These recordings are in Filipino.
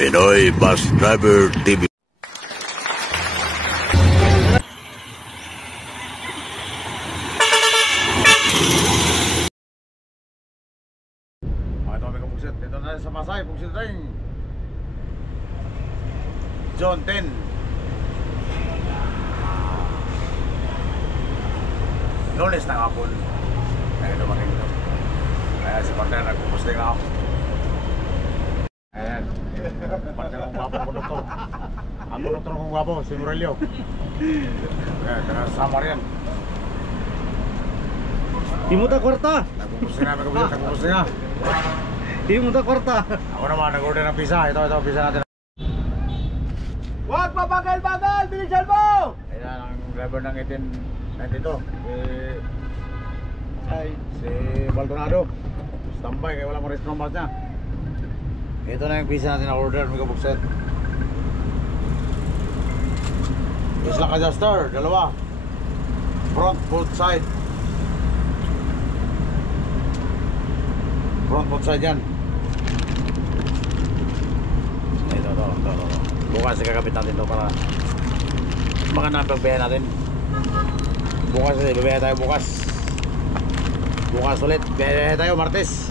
Pinoy Bus Driver TV. Ito kami kapugsit. Dito na sa Pasay. Pugsit rin. John 10. Lunes na kapon. Kaya dumating ito. Kaya si partner nagpupusting ako. Ayan. Partner kong gwapo ang konduktor. Ang konduktor kong gwapo, si Morelio. Kaya kasama rin. Di mo ta kwarta. Nagpupusting na, nagpupusting na. Di mo ta kwarta. Ako naman, nag-order ng pizza. Ito, pizza natin. Wag pabagal-bagal, bilisan mo. Ayan ang driver ng 1892. Si Baldonado. Standby kaya wala ma-rest ng bus niya. Ito na yung pizza natin na order, mga bukset. Islang adjuster, dalawa. Front, both side. Front, both side yan. Ito. Bukas ikakabit natin ito para makanap ang biyahe natin. Bukas kasi, bibiyahe tayo bukas. Bukas ulit, biyahe tayo Martes.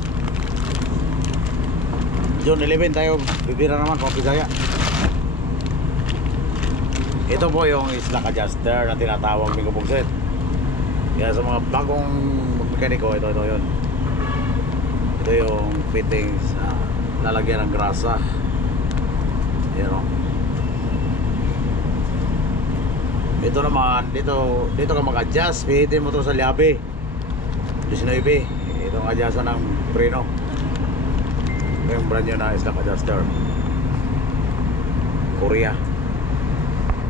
June 11 tayo, bibira naman kung Pisaya. Ito po yung islang adjuster na tinatawag ni Kapugset. Kaya sa mga bagong mekaniko, ito yun. Ito yung fittings, lalagyan ng grasa. Yan o. Ito naman, dito ka mag-adjust. Pihitin mo ito sa liabe 19. Ito ang adjustan ng preno. Ito yung brand nyo na islang adjuster Korea.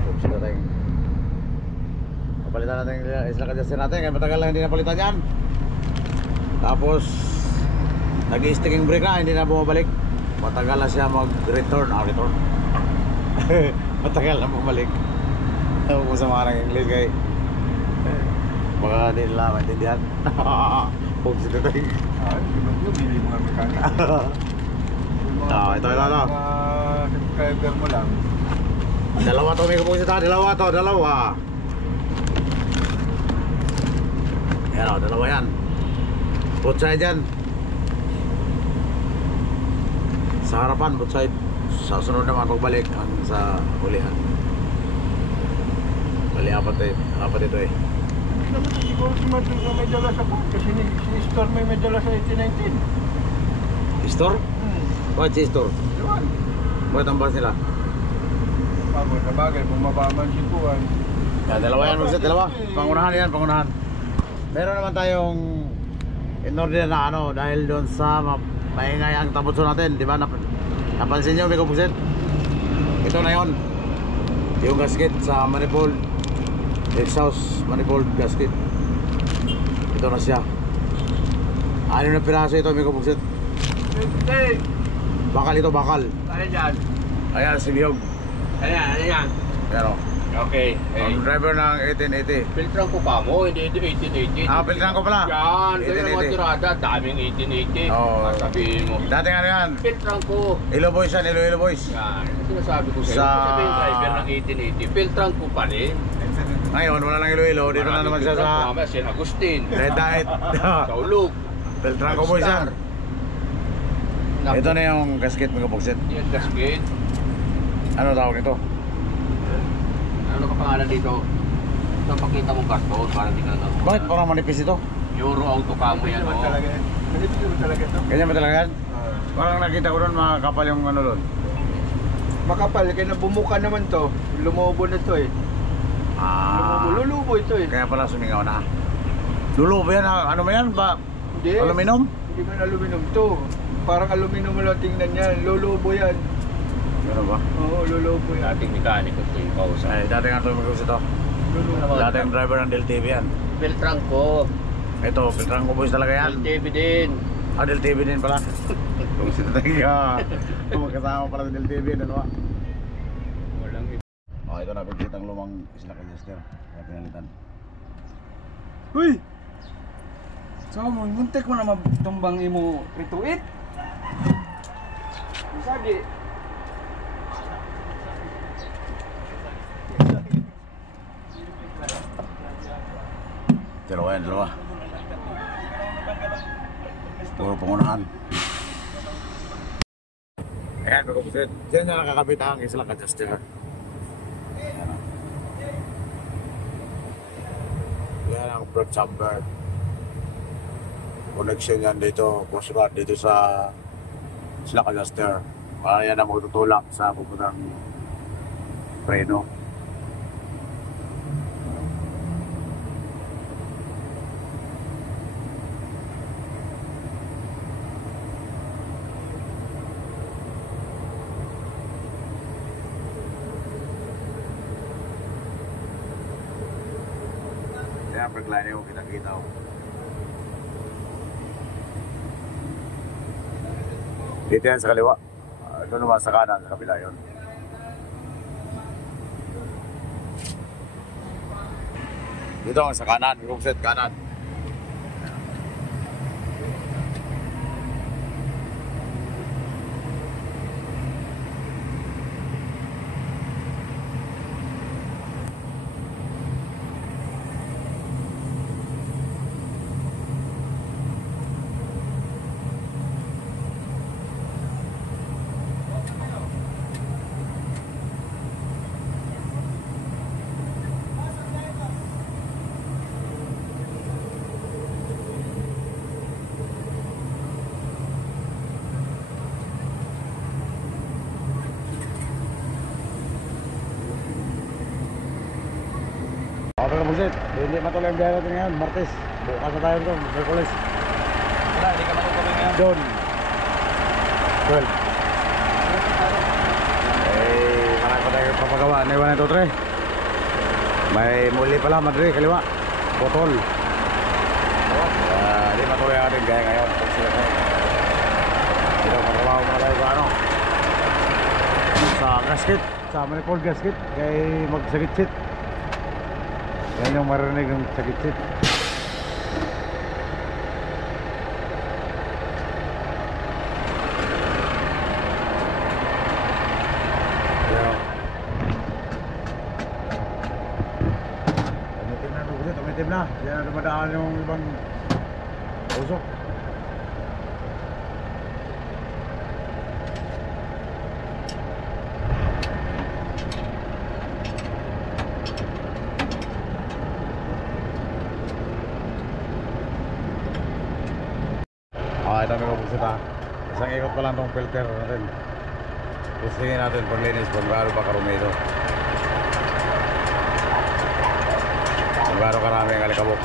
Tapos natin papalitan natin yung islang adjuster natin. Kaya matagal lang hindi napalitan yan. Tapos nag-sticking brake na, hindi na bumabalik. Matagal na siya mag-return. Return matagal na bumalik. Ako kung sa mga English kay baka hindi nila maintindihan. Huwag si Tatay. Bili mo nga mekanik. Ito. Subscriber mo lang. Dalawa to, may kapag dalawa. Yan o, dalawa yan. Both side yan. Sa harapan, both side. Sa sunod naman pagbalik hanggang sa hulihan. Bali, apat ito eh. Naman siguro si Madrid na may dala sa phone. Kasi si Store may dala sa 1819. Store? Bakit si store? Diwan. Bakit ang bus nila? Pagod na bagay, bumabaman si Kuan. Dalawa yan, dalawa. Pangunahan yan. Meron naman tayong in order na dahil doon sa maingay ang tabutso natin, di ba? Napansin nyo, may kubuksit? Ito na yon. Yung gasket sa manifold, exhaust manifold gasket. Ito na siya. Ano na piraso ito, may kubuksit? Bakal ito, bakal. Ano yan? Ayan, si Biyog. Ano yan? Pero Okay. ang driver ng 1880. Filtran ko pa mo, hindi 1880. Filtran ko pala. Yan, kaya naman tirada, daming 1880. Oo. Sabihin mo. Dating ano yan? Filtran ko. Ilo boys yan, Ilo boys. Yan, sinasabi ko sa'yo. Sa- Sabihin driver ng 1880, filtran ko pa rin. Ngayon, wala lang Ilo. Dito na naman siya sa Mamaya, San Agustin. Red Diet. Saulog. Beltran ko boys yan. Ito na yung gasket mga kapugsit. Yan, gasket. Ano tawag ito? Ano ka pangalan dito? Ito, pakita mo gastos para hindi ka na. Bakit parang manipis ito? Euro auto camo yan, oh. Manipis mo talaga ito. Ganyan ba talaga yan? Parang nakita ko doon mga kapal yung ano doon. Makapal, kaya na bumuka naman to. Lumobo na to eh. Lulubo ito eh. Kaya pala sumingaw na. Lulubo yan, ano ba yan? Hindi. Aluminum? Hindi man aluminum to. Parang aluminum mo lang tingnan yan. Lulubo yan. Ano ba? Oo, lulubo yan. Dating mekaniko ito yung kausap. Ay, dati nga ito mag-uus ito. Lulubo. Dati yung driver ng Del TV yan. Filtran ko. Ito, Beltran ko boys talaga yan. TV din. Del TV din pala. Kung sino tayo. Magkasama pala sa Del TV. Dalawa. Walang Ito na, pagkitang lumang isla adjuster. Kaya pinalitan. Uy! So, muntik mo na matumbang imo rituit. Sagi. Dalawa yan, dalawa. Puro pangunahan. Ayan, mga kapatid. Diyan na nakakabit ang islang adjuster. Yan ang brake chamber. Connection yan dito, crossbar dito sa slack adjuster. Para yan ang magtutulak sa pupuntang preno. Yan, brake ko kita-kita ko. Dito yan sa kaliwa. Ito naman sa kanan, sa kabila yun. Dito ang sa kanan, yung set kanan. Okay na busit, hindi matuloy ang biyahe natin ngayon, Martes. Bukas na tayo ito, Merkulis. Wala, hindi ka matutuloy ngayon. Doon 12. Marami pa tayo papagawa. Naiwan ito, tre. May muli pala, Madre, kaliwa. Botol. Hindi matuloy ang ating biyahe ngayon. Dito, magkabaho muna tayo sa ano. Sa gasket. Sa manifold gasket. Kaya magsagit-sit. Yan yung marinig ng sagit-sit. Tumitim na. Yan na dumadaan yung ibang usok. Ito may kapusit ha. Isang ikot pa lang itong filter natin. Kusingin natin paglinis kung gaano pa karumi ito. Kung gaano karami ang alikabok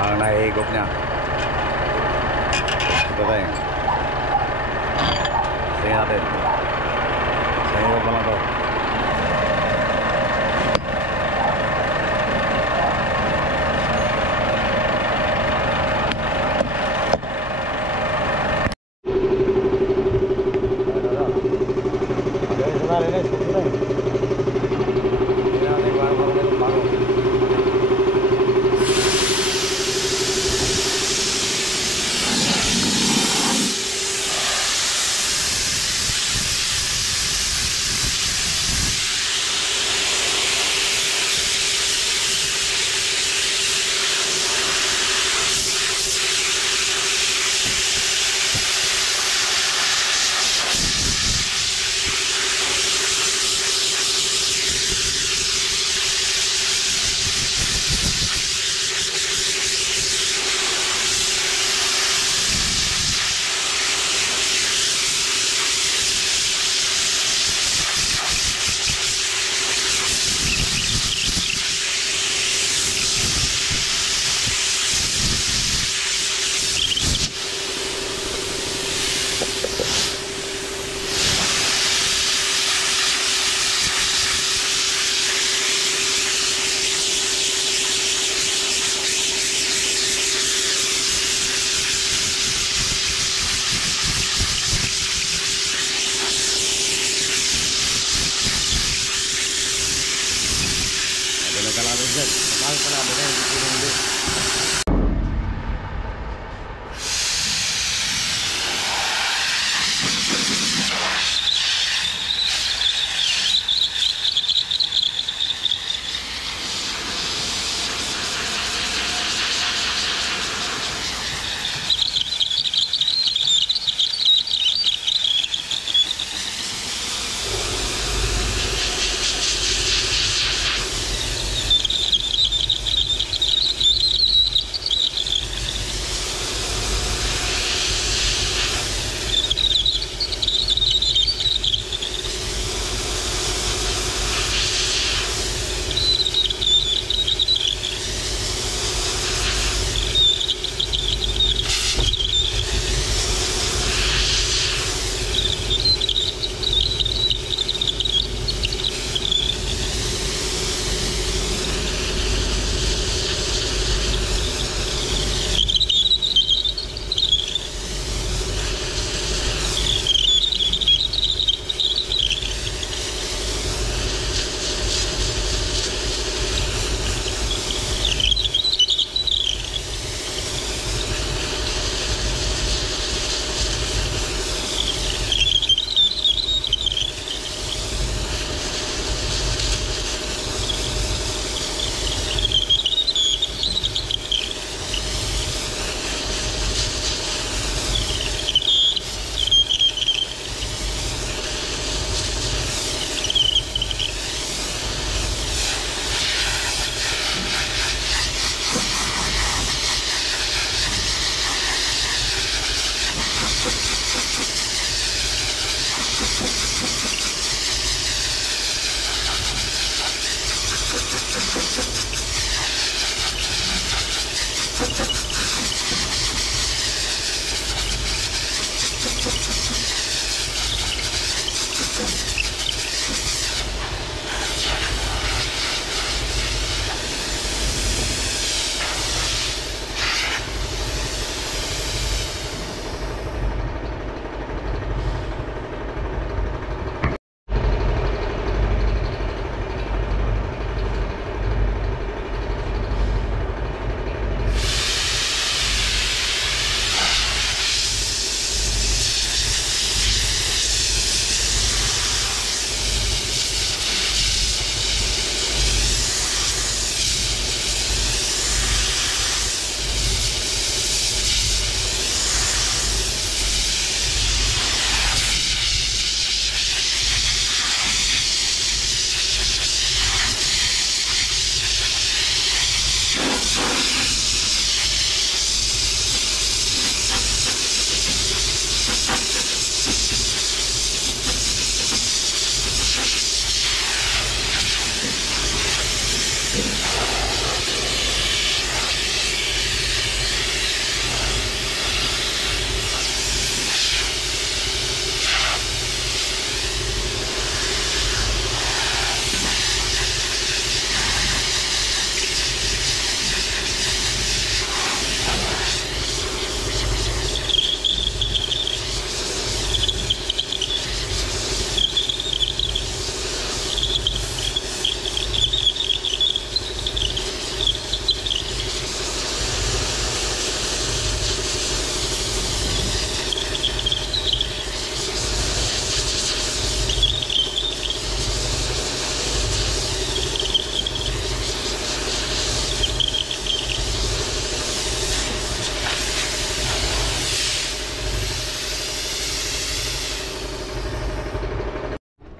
ang nahihigop niya. Ito tayo. Kusingin natin. Isang ikot pa lang ito.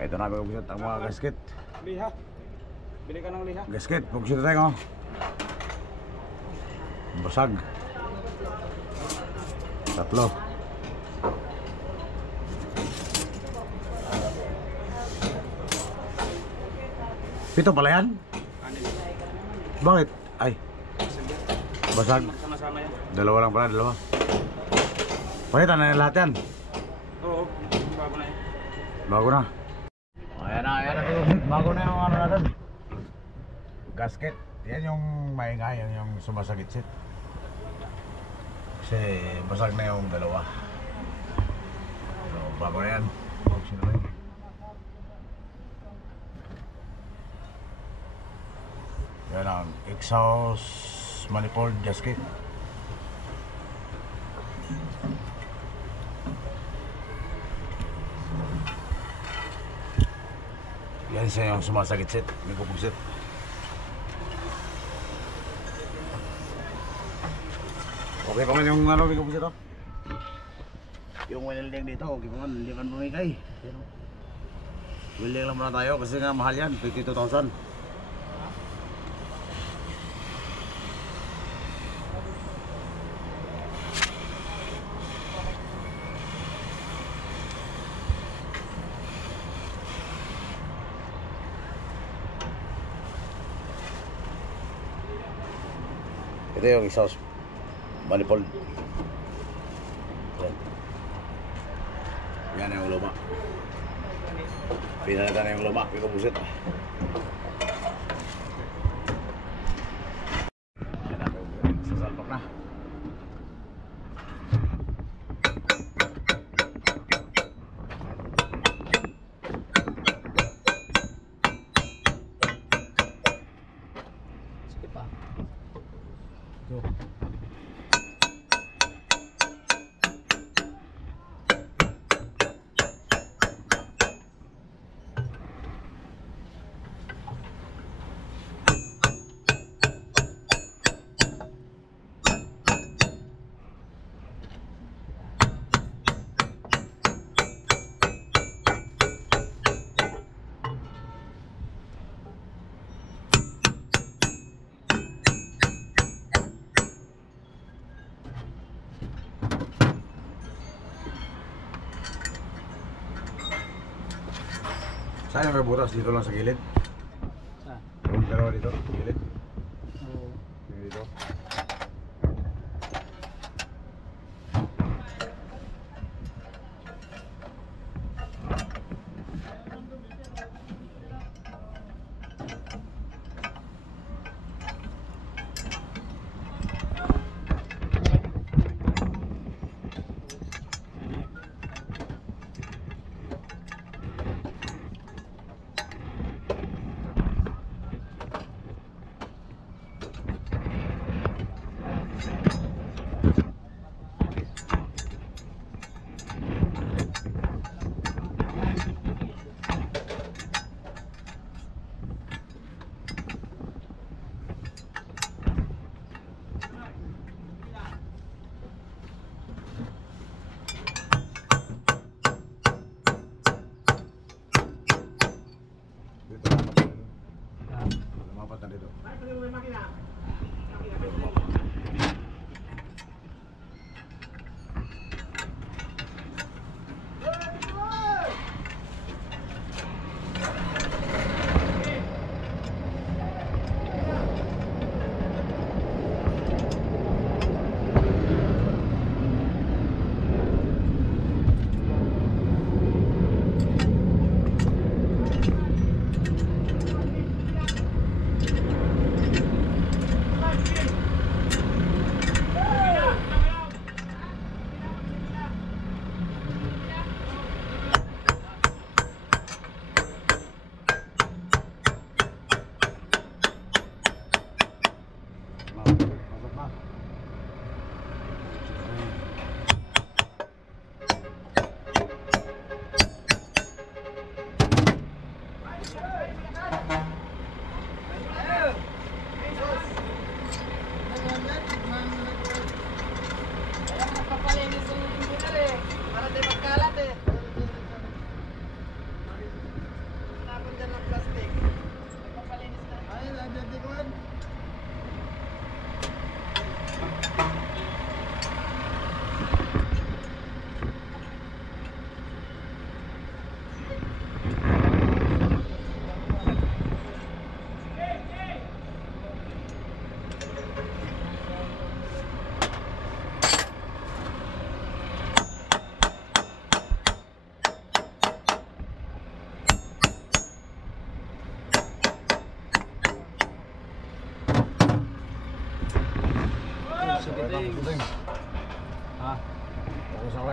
Ito na mga buset ang mga gasket. Liha. Bili ka ng liha. Gasket, buset tayo. Basag. Tatlo. Pito pala yan? Bakit? Ay. Basag. Sama-sama yan. Dalawa lang pala, dalawa. Palitan na yung lahat yan. Oo, bago na yan. Bago na. Ayan na, ayan na. Bago na yung ano natin. Gasket. Yan yung maingay, yan yung sumasagitsit. Kasi basag na yung dalawa. So, bago na yan. Buksin na rin. Yan ang exhaust manifold gasket. Yan siya yung sumasagitsit. May kupugsit. Okay pa man yung ano, may kupugsit, oh. Yung welding dito, okay pa man, hindi man bumigay. Welding lang muna tayo kasi nga mahal yan, 52,000. Ito yung exhaust manifold. Yan yung luma. Pinalitan na yung luma. Ikaw busit. Yan na. Sasalpak na. Sige pa. Ito. Saan yung may butas? Dito lang sa gilid? Saan? Yung dalawa dito, gilid. Oo. Dito.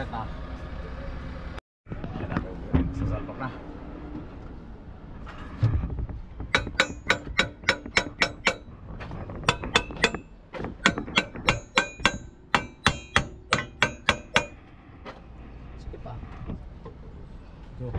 right na. Ayan na, sasalpak na. Sige pa. Go.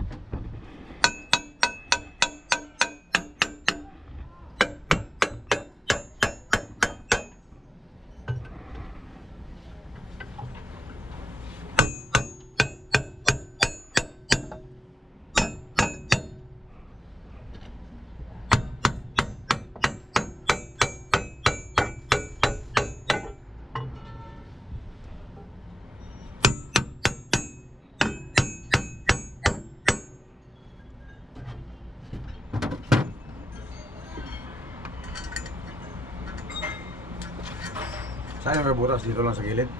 Saan yung may butas? Dito lang sa gilid?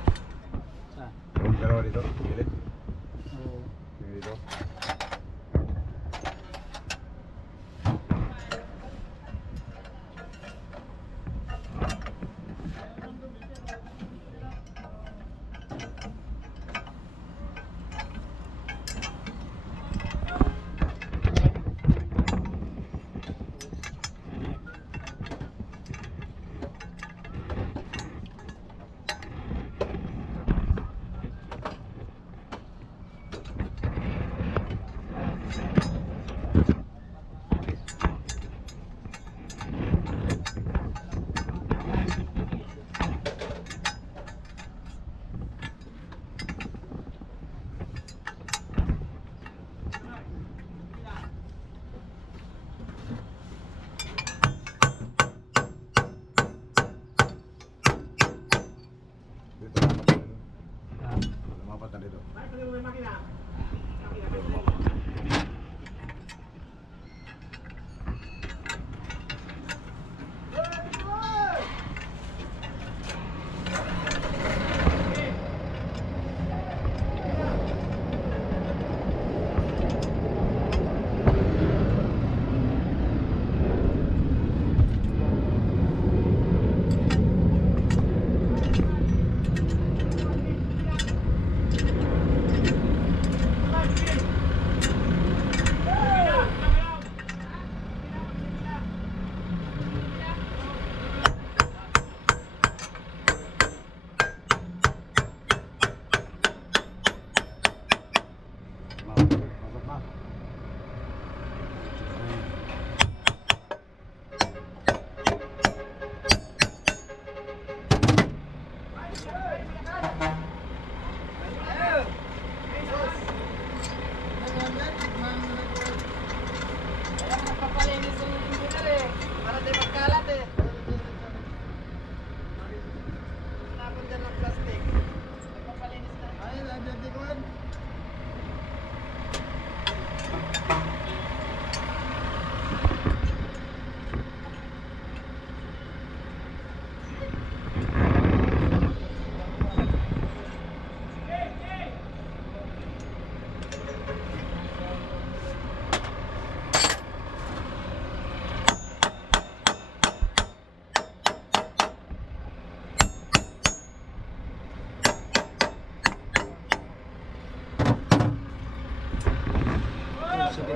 Saan? Yung dalawa dito, gilid? Oo. Yung dito. Lumapat na dito.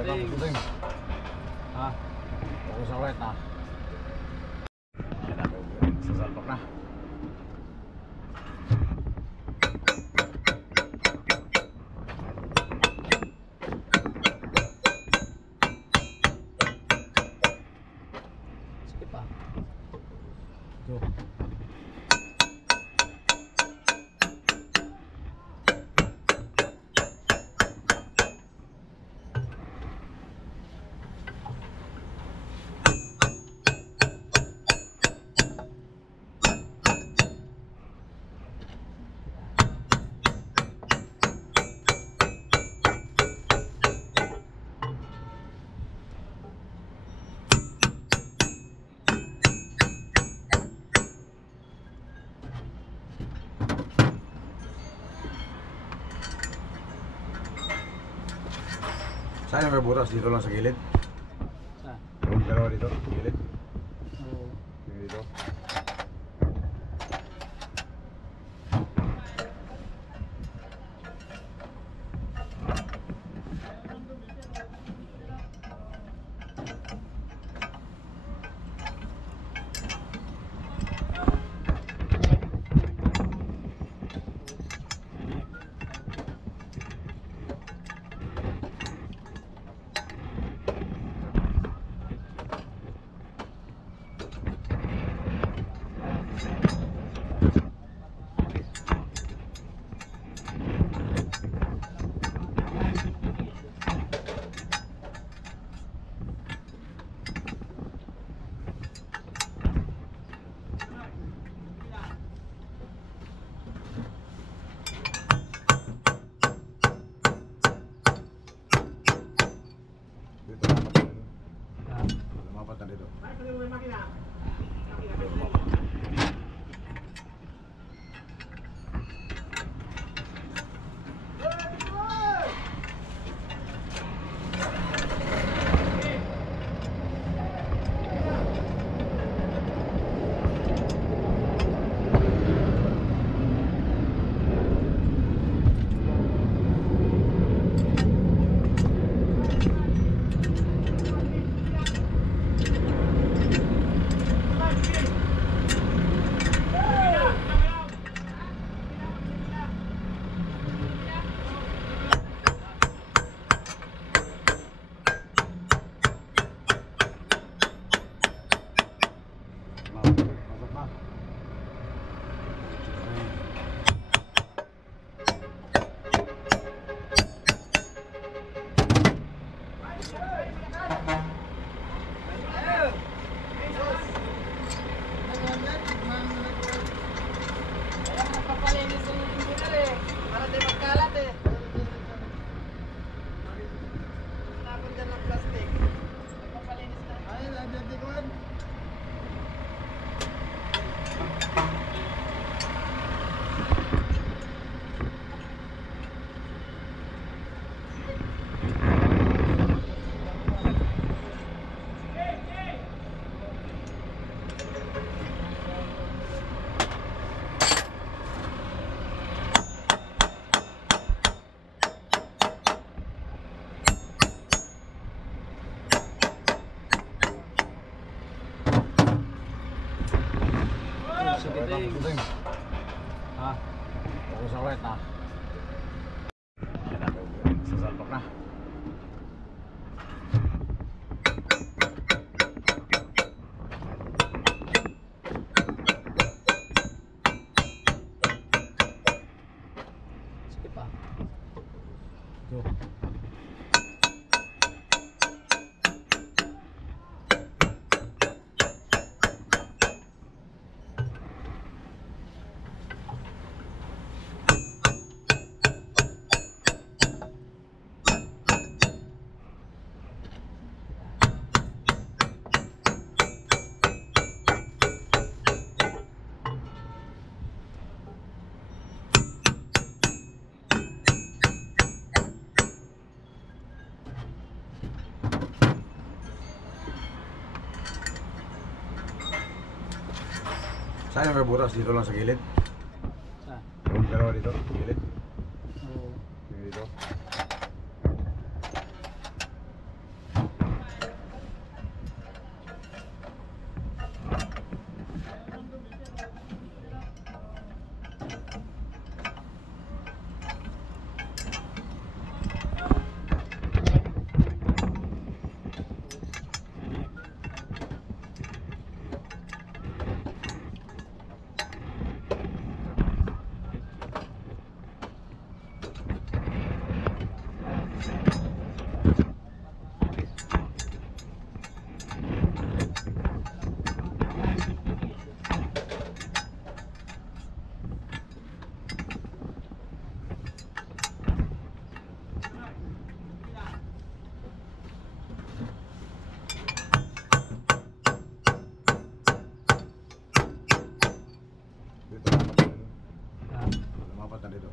Pusing. Ha? Focus ang right na. Ayan na, sasalpak na. Sige pa. Go. Saan yung may butas? Dito lang sa gilid? Saan? Yung dalawa dito, gilid? Oo. Yung dito. dito. Masok na. Papalinis yung engineer eh. Para di magkalat eh. Tapon dyan ng plastic. Papalinis na. Ay, nandiyan di ko. Puting. Ha? Fokus sa ulit na. Ayan na, sasalpak na. Sige pa. Go. Saan yung may butas? Dito lang sa gilid? Saan? Yung dalawa dito? Gilid? Oo. Yung dito? Lumapat na dito.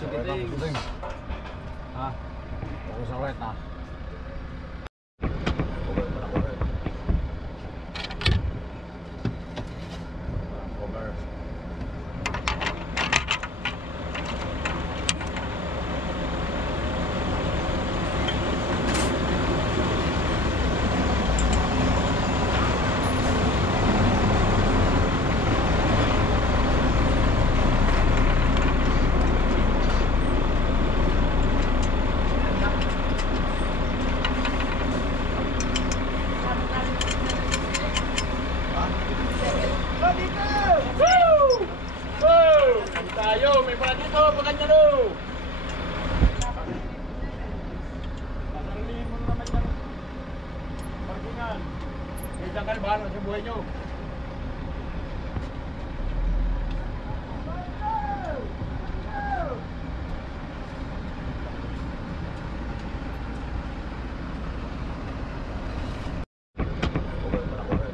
Sige, Okay, Ding. Ding. Ha? Focus sa right na. Cover mo na, cover. Cover. Tayo, may pala dito, pagkanya no. Pasarilihin mo naman yung parkingan. May tanggal bahala sa buhay nyo. Cover mo na, cover.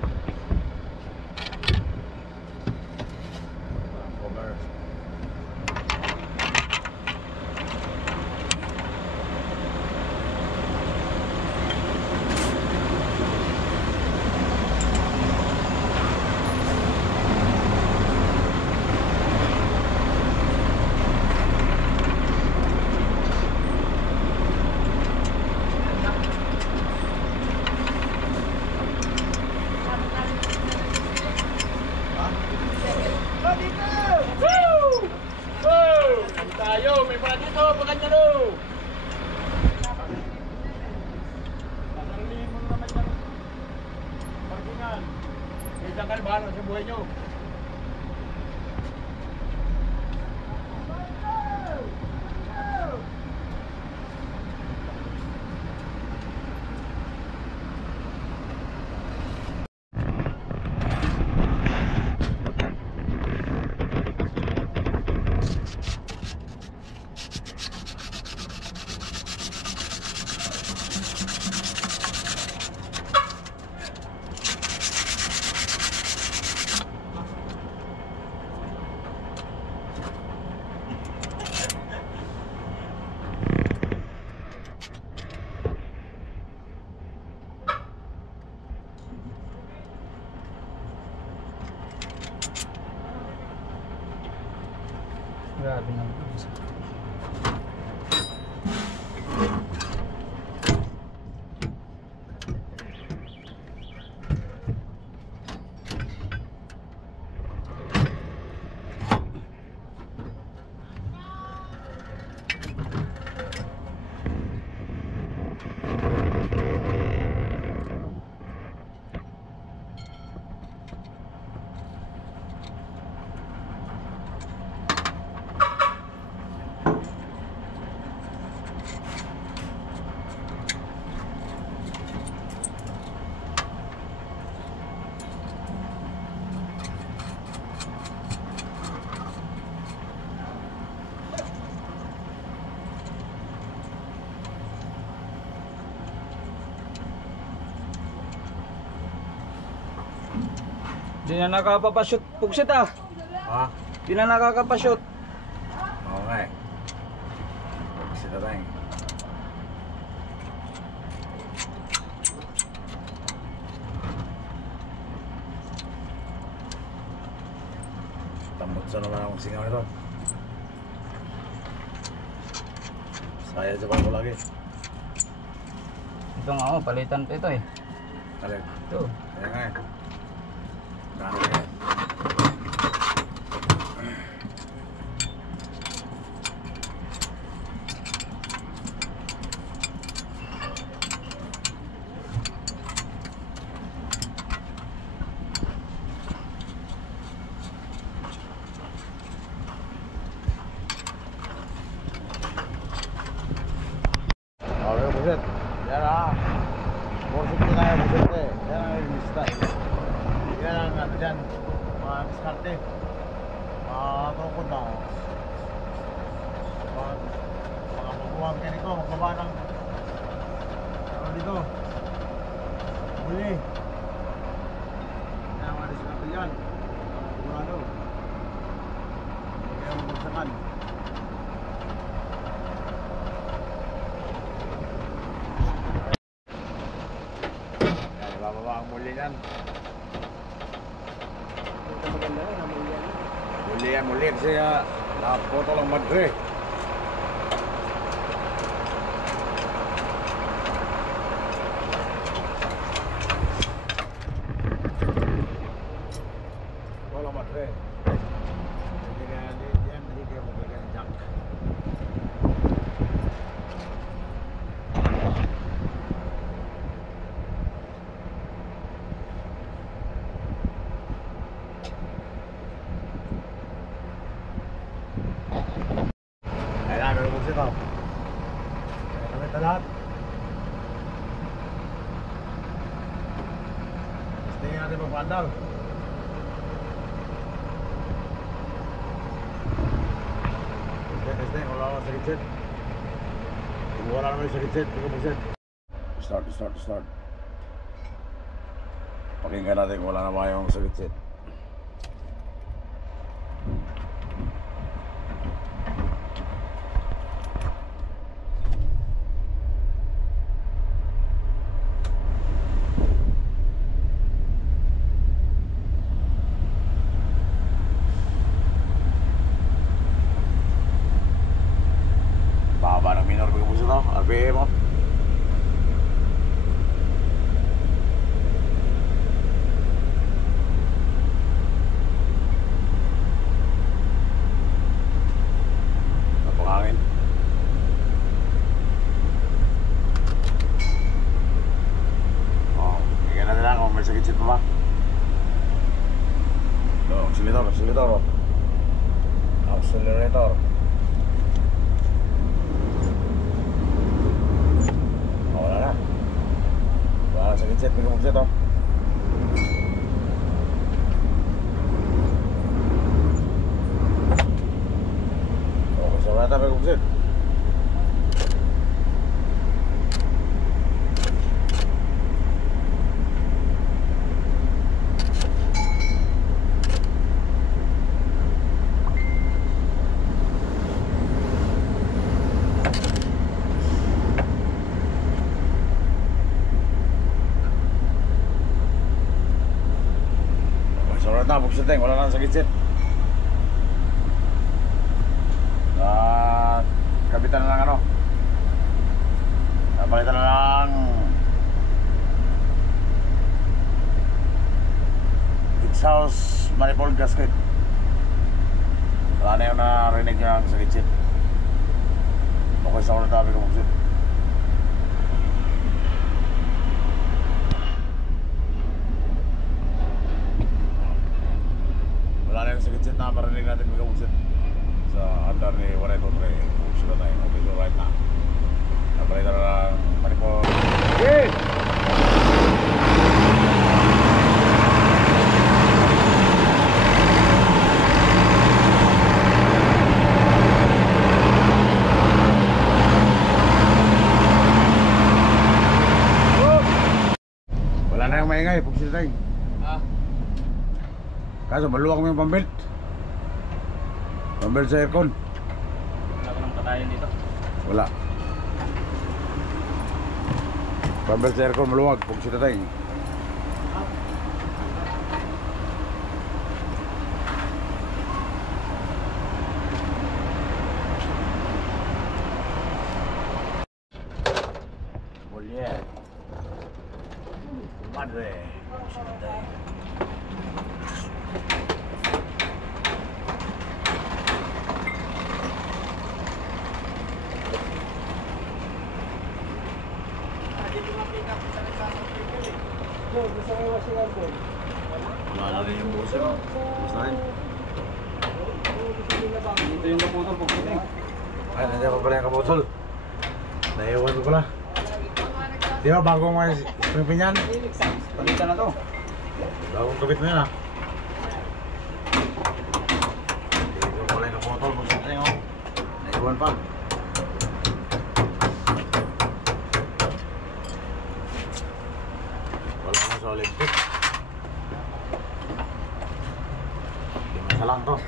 Cover. Tayo, may pala dito, pagkanya no. Pasarilihin mo naman yung parkingan. May tanggal bahala sa buhay nyo. Grabe naman. Di na nakapapashoot pugsit ah. Ha? Di na nakakapashoot. Oo nga eh. Sila tayo. Tambot sa naman akong singaw nito. Saya sa bago lagi. Ito nga oh, palitan pa ito eh. Alin? Ito. Kaya nga eh. Gano'n nga eh. Okay, buset. Yan ah. Buset na tayo, buset eh. Yan ang ilista. Yan ang ano dyan. Mga diskarte. Tungkod na. Mga mabuwang ganito. Magbaba ng ano dito. Huli. Yan ang mga diskarte dyan. Sigurado. Kaya magsakan. yan. Ito maganda na, namuli yan. Muli yan, muli kasi napoto lang madre. Wala madre. Hindi kayo maglagay ng junk. Kailangan na lumos ito. Kaya kami ito lahat. Tingnan natin magpandal. Testing, wala akong sakit-sit. Kung wala naman yung sakit-sit, hindi ko mag-sit. Start. Pakinggan natin kung wala naman yung sakit-sit. Baba ng minor ko po ito, RPM mo. Napangangin. Hinggan natin lang kung may sakit-sit pa ba. Accelerator. Accelerator. Wala na. Wala na sakit-sit, may kumagsit oh. Okay, so wala na may kumagsit. Tapos sa ting, wala nang sakit-sit. Kapitan na lang ano. Napalitan na lang exhaust manifold gasket. Wala na yung narinig yung sakit-sit. Okay sa ulit tabi kumuksit. Wala na yung sakit-sit na marinig natin may kumuksit sa under ni 183. Kumuksit na tayo. Okay, so right na. Napalitan na lang manifold. Yes! Wala na yung maingay, kumuksit tayo. Kaso maluwag mo yung pambelt. Pambelt sa aircon. Wala ko ng patayan dito. Wala. Pambelt sa aircon maluwag. Kung sila tayo. Boleh. Madre. Kung sila tayo. Gusto mo wasilan po? Wala na rin yung bukas mo. Bukas na rin. Dito yung naputol po. Ay, nandiyan pa pala yung kabutol. Naiwan ko pala. Di ba bagong may spring pin yan? Palitan na to. Bagong kabit mo yan ah. Dito pala yung kabutol. Bukas na rin oh. Naiwan pa. Wala na sa Olympic. Isa lang to.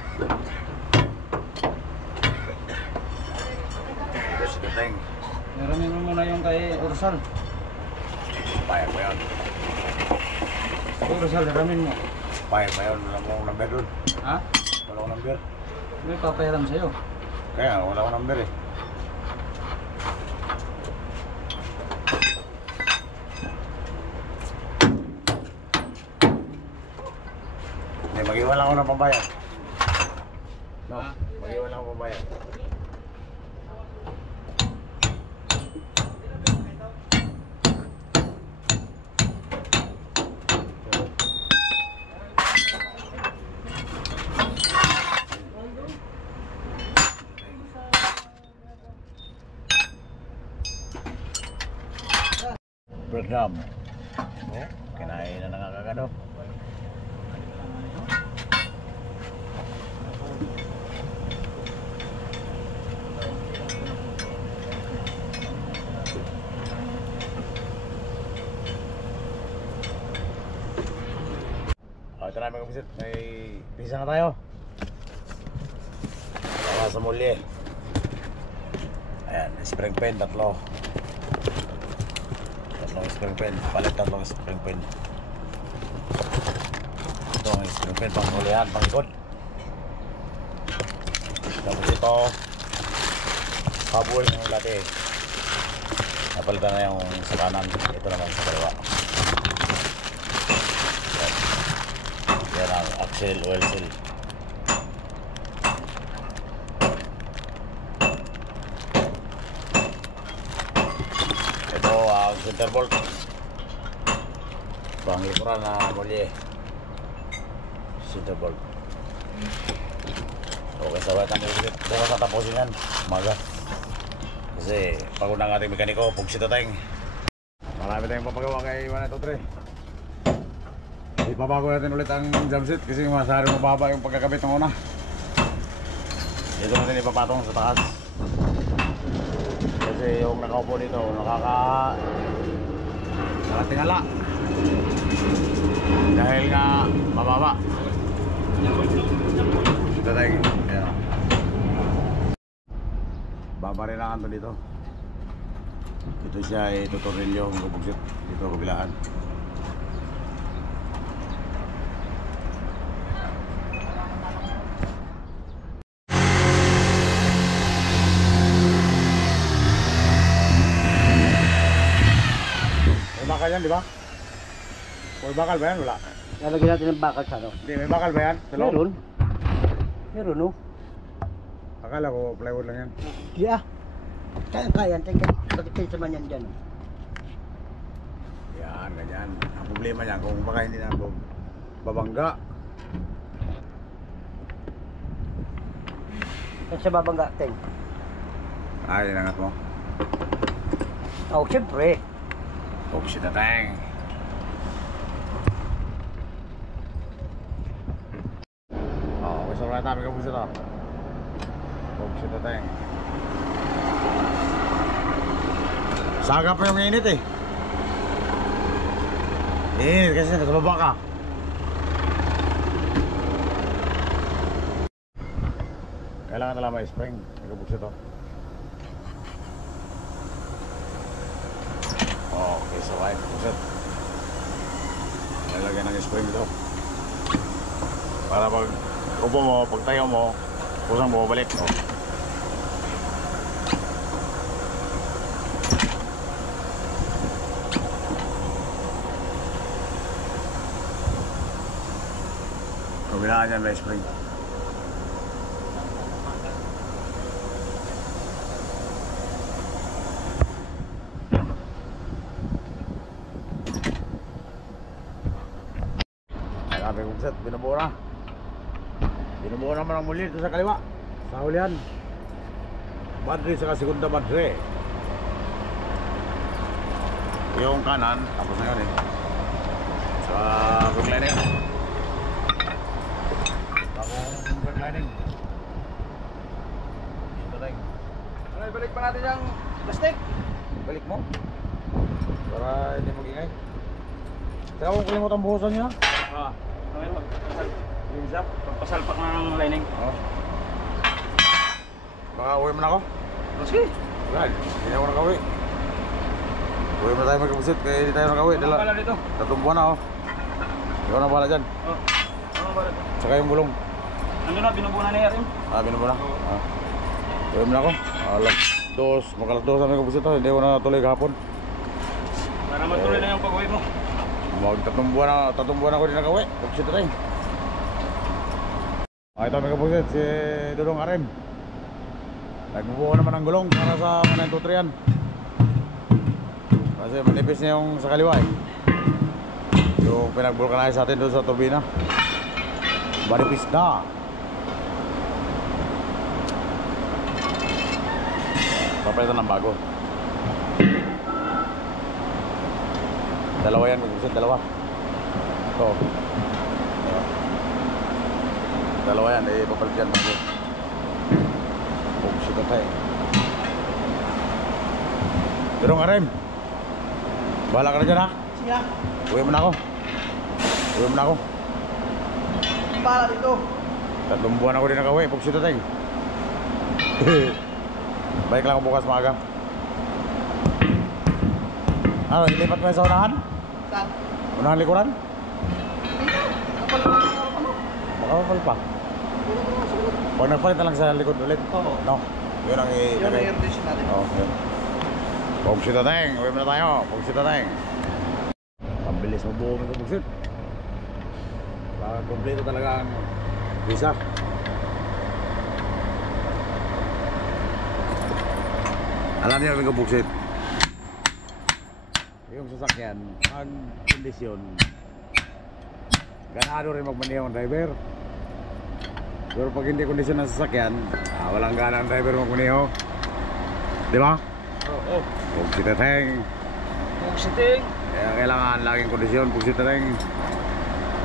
Kasi dating. Meron muna yung kay Ursal. Payag ko yan. Puro sa laramin mo. Mayroon wala akong number doon. Ha? Wala akong number. May papayaram sa'yo. Kaya wala akong number eh. Hindi, mag-iwan lang ako ng pambayad. No, mag-iwan lang ako pambayad. Vietnam. Oh, kinain na nakakagano. Ito na mga kapisit, may pizza na tayo. Saka sa muli. Ayan, spring pen, tatlong spring pen, palit tatlong spring pen. Ito ang spring pen, pang mulihan, pang ikot. Tapos ito, kabul ng lati. Napalitan na yung sa kanan, ito naman sa kaliwa. Yan ang axle, oil seal. Ito ang center bolt. Pang likuran na muli. Center bolt. Okay, sabay tayo bukas na tapusin yan. Umaga. Kasi pagod ng ating mekaniko, pugsito tayong. Marami tayong papagawa kay 123. Ipabago natin ulit ang jamset kasi masyadong mababa yung pagkakabit ng una. Dito natin ipapatong sa taas. Kasi yung nakaupo dito nakatingala. Dahil nga mababa. Dito tayo. Ayan. Babarelangan to dito. Ito siya ay tutorial yung kubugsit. Dito kabilaan. Bakal yan, di ba? May bakal ba yan? Wala. Lalagyan natin ng bakal sa ano? Hindi, may bakal ba yan? Meron. Meron, no? Akala ko plywood lang yan. Yeah. Kaya, tingnan. Bakit kayo sa manyan dyan? Yan, ganyan. Ang problema niya kung baka hindi na babangga. Saan siya babangga, Teng? Ay, nangat mo. Oh, siyempre. Pugsito tayong. Oh, gusto mo na namin kapugsito. Pugsito tayong. Saga pa yung init eh. Init kasi nasa baba ka. Kailangan talaga may spring. May kapugsito. Okay, so ay puset. Lalagyan ng spring dito. Para pag upo mo, pag tayo mo, kusang bumabalik. Oh. Kabilaan niya may spring. Sabi kong set, binubuo na. Binubuo naman ang muli ito sa kaliwa. Sa hulihan. Madre saka segunda madre. Yung kanan, tapos na yun eh. Sa backlining. Bagong backlining. Ito tayo. Ano, ibalik pa natin yung plastic. Balik mo. Para hindi mag-ingay. Kaya kung kalimutan buhusan niya. Ah, meron. Yung shop. Pagpasalpak na ng lining. Oo. Baka uwi mo na ako? Sige. Wala, hindi ako nakauwi. Uwi mo tayo magkabusit kaya hindi tayo nakauwi. Ano pala dito? 3 buwan na ako. Ikaw na bahala dyan. Oh. Ano ba? Saka yung gulong. Nandun na, binubunan na yan. Binom mo na. Tuloy mo na ako. Magalas dos kami kapusit to. Hindi ko na tuloy kahapon. Para matuloy na yung pag-uwi mo. Tatlong buwan ako din nakauwi. Kapusit na rin. Ito may kapusit, si Dudong Arem. Nagbubuo naman ng gulong para sa 923 yan. Kasi manipis niya yung sa kaliwa eh. Yung pinag-vulcanize sa atin doon sa turbina. Manipis na. Papalitan ng bago. Dalawa yan, mag-usap dalawa. Ito. Dalawa yan, papalit yan bago. Bukas ito tayo. Durong Arem. Bahala ka na dyan ha. Sige lang. Uwi mo na ako. Para dito. 3 buwan ako din nakauwi. Bukas ito tayo. Balik lang ako bukas maaga. Ano, ilipat mo yan sa unahan? Saan? Unahan likuran? Makapal pa. Pag nagpalit na lang sa likod ulit. Oo. No? Yun ang Yung ilagay. air condition natin. Okay. Pugsit na tayong. Uwi mo na tayo. Pugsit na tayong. Pambilis mo buo mo pugsit. Kompleto talaga ang visa. Alam niyo yung pugsit. Yung sasakyan, ang kondisyon, ganado rin magmaneho ang driver. Pero pag hindi kondisyon ng sasakyan, walang gana ang driver magmaneho. Di ba? Oo. Pugsit na tayong. Siting. Kaya kailangan laging kondisyon, pugsit na tayong.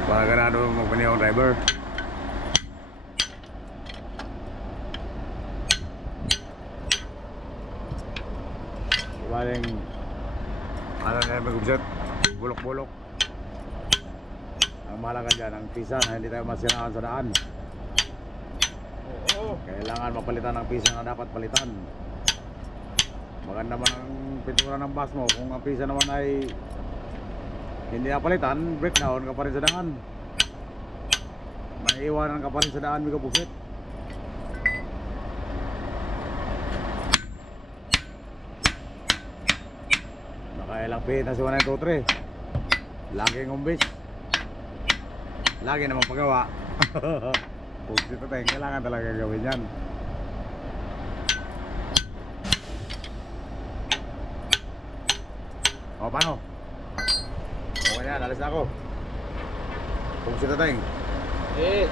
Para ganado magmaneho ang driver. Baling ano na yung mag-upset, bulok-bulok. Ang mahalaga dyan, ang pisa na hindi tayo masiraan sa daan. Kailangan mapalitan ang pisa na dapat palitan. Maganda man ang pintura ng bus mo. Kung ang pisa naman ay hindi napalitan, breakdown ka pa rin sa daan. Maiiwanan ka pa rin sa daan, may kapupit. Nakailang pihit na si 123. Laging umbis. Lagi naman pagawa. Pugsit na tayo, kailangan talaga gawin yan. O, paano? Okay na, alis na ako. Pugsit na tayo. Ayun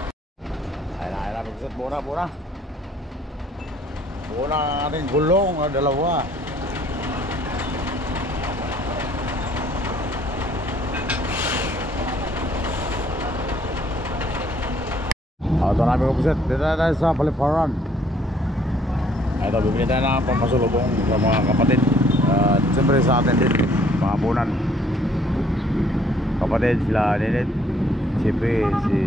na, pugsit. Buo na. Buo na ang ating gulong, dalawa. Ito namin ko puset. Dito na tayo sa Paliparan. Ito, bibili tayo ng pamasulubong sa mga kapatid. Siyempre sa atin din, mga punan. Kapatid sila Ninit, Sipi, si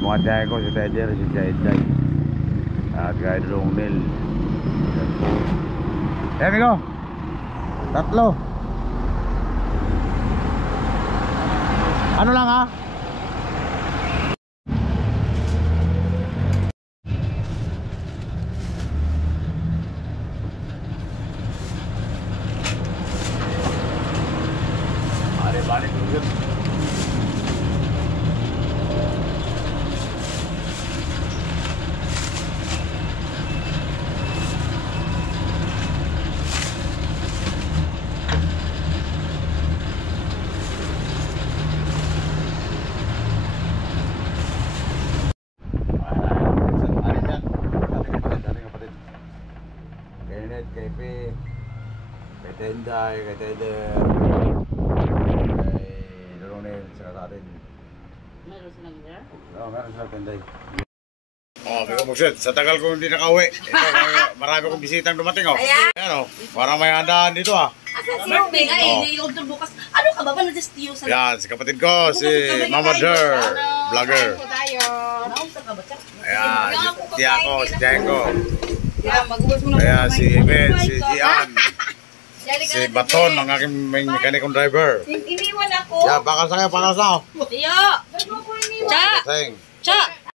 mga tiyahe ko, si Teder, si Jaiday, at kaya Dulong Nil. Amigo, 3. Ano lang ha? Balik dulu. Tenday, kay Teder, kay Ronel, sila sa atin. Meron silang there? Oo, meron sila Tenday. Amigo Mugset, sa tagal ko hindi nakauwi. Ito, marami kong bisitang dumating Ayan parang may handaan dito Asan si Ruben? Ay, yung bukas. Ano ka ba? Ano just you? Yan, si kapatid ko, si Mama Der, vlogger. Nausa ka ba? Ayan, si Tiya ko, si Tiya ko. Mag-uwas mo na. Ayan, si Ben, si Gian. Si Baton, ang aking mekanikong driver. Iniwan ako. Yeah, bakal sa kayo, bakal sa ako. Tiyo. Cha. Sing. Cha.